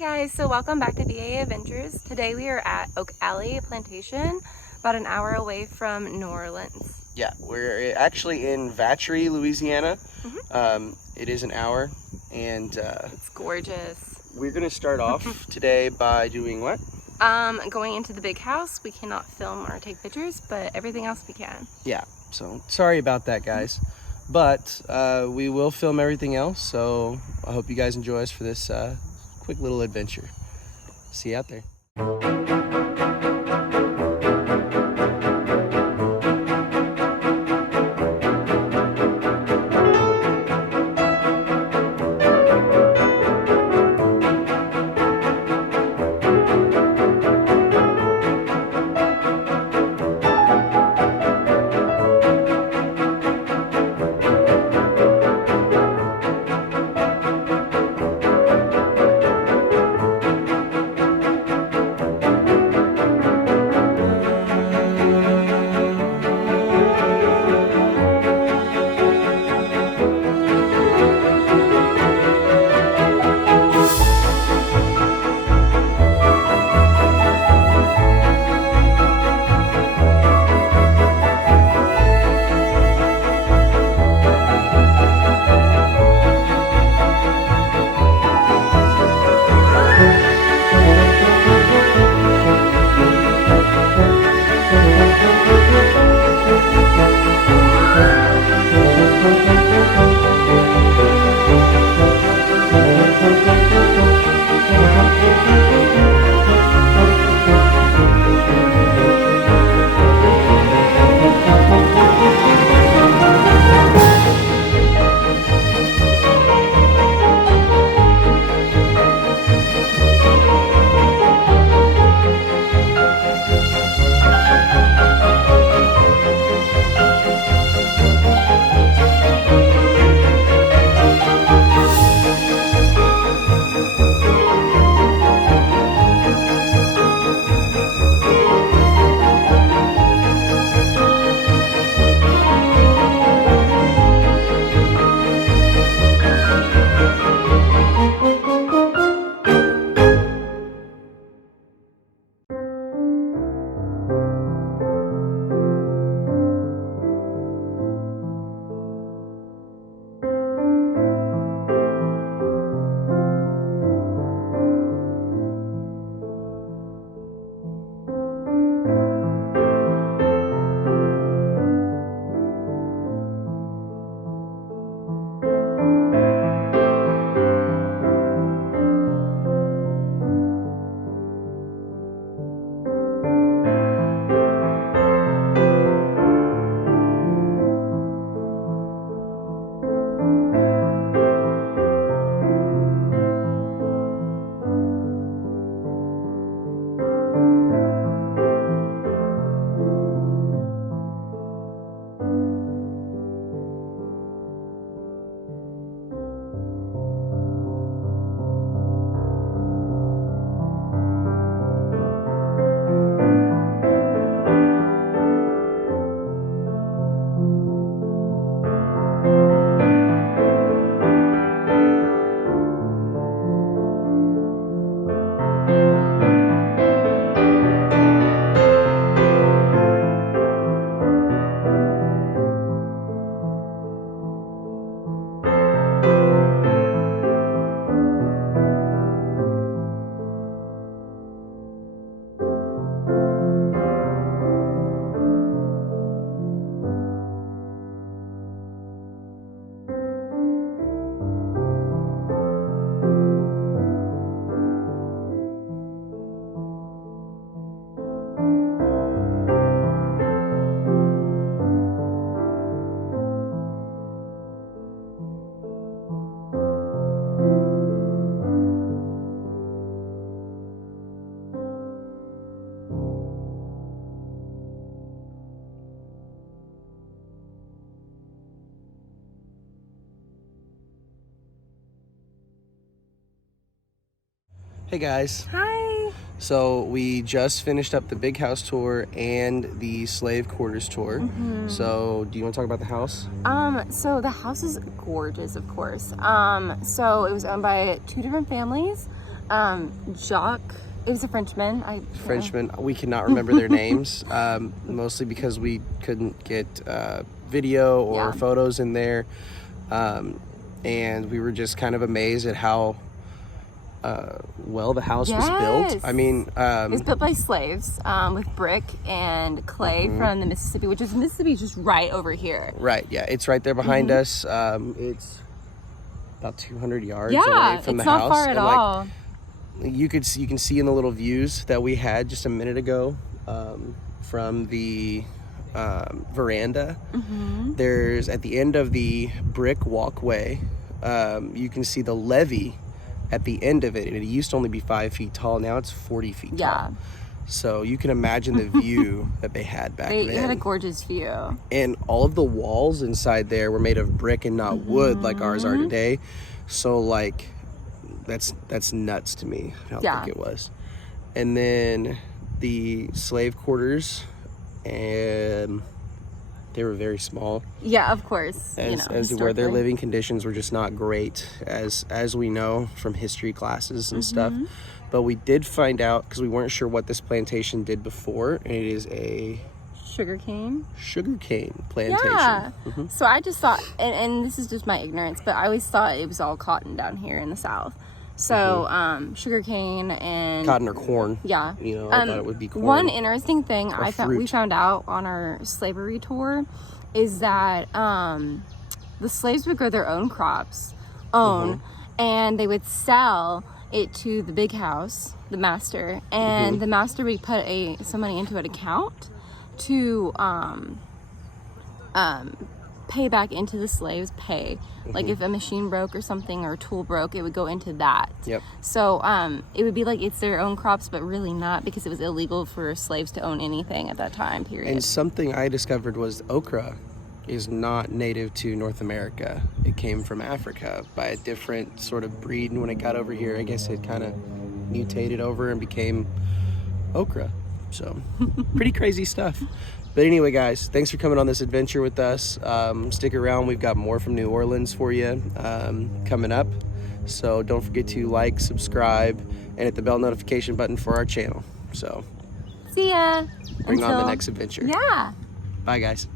guys, so welcome back to BA Adventures. Today we are at Oak Alley Plantation, about an hour away from New Orleans. Yeah, we're actually in Vatry, Louisiana. It is an hour, and It's gorgeous. we're going to start off today by doing what? Going into the big house. We cannot film or take pictures, but everything else we can. Yeah, so sorry about that, guys. But we will film everything else, so I hope you guys enjoy us for this quick little adventure. See you out there. Hey guys. Hi. So we just finished up the big house tour and the slave quarters tour. So do you want to talk about the house? So the house is gorgeous, of course. So it was owned by two different families. Jacques. It was a Frenchman. Frenchmen. We cannot remember their names, mostly because we couldn't get video or photos in there, and we were just kind of amazed at how well the house was built. I mean, it was built by slaves with brick and clay from the Mississippi, which is Mississippi just right over here. Right. Yeah, it's right there behind us. It's about 200 yards away from the house. It's not far at all. You can see in the little views that we had just a minute ago from the veranda. There's at the end of the brick walkway, you can see the levee at the end of it, and it used to only be 5 feet tall. Now it's 40 feet tall. So you can imagine the view that they had back then. They had a gorgeous view. And all of the walls inside there were made of brick and not wood like ours are today. So like that's nuts to me how thick it was. And then the slave quarters, and they were very small. Yeah, of course. As where their living conditions were just not great, as we know from history classes and stuff. But we did find out, because we weren't sure what this plantation did before, and it is a sugarcane plantation. Yeah. So I just thought, and this is just my ignorance, but I always thought it was all cotton down here in the South. So sugarcane and cotton or corn. Yeah. I thought it would be corn. One interesting thing we found out on our slavery tour is that the slaves would grow their own crops, and they would sell it to the big house, the master, and the master would put some money into an account to pay back into the slaves' pay. Like if a machine broke or something, or a tool broke, it would go into that. So it would be like it's their own crops, but really not, because it was illegal for slaves to own anything at that time period. And something I discovered was okra is not native to North America. It came from Africa by a different sort of breed, and when it got over here, I guess it kind of mutated over and became okra. So pretty crazy stuff. But anyway, guys, thanks for coming on this adventure with us. Stick around. We've got more from New Orleans for you coming up. So don't forget to like, subscribe, and hit the bell notification button for our channel. So see ya. Bring on the next adventure. Yeah. Bye, guys.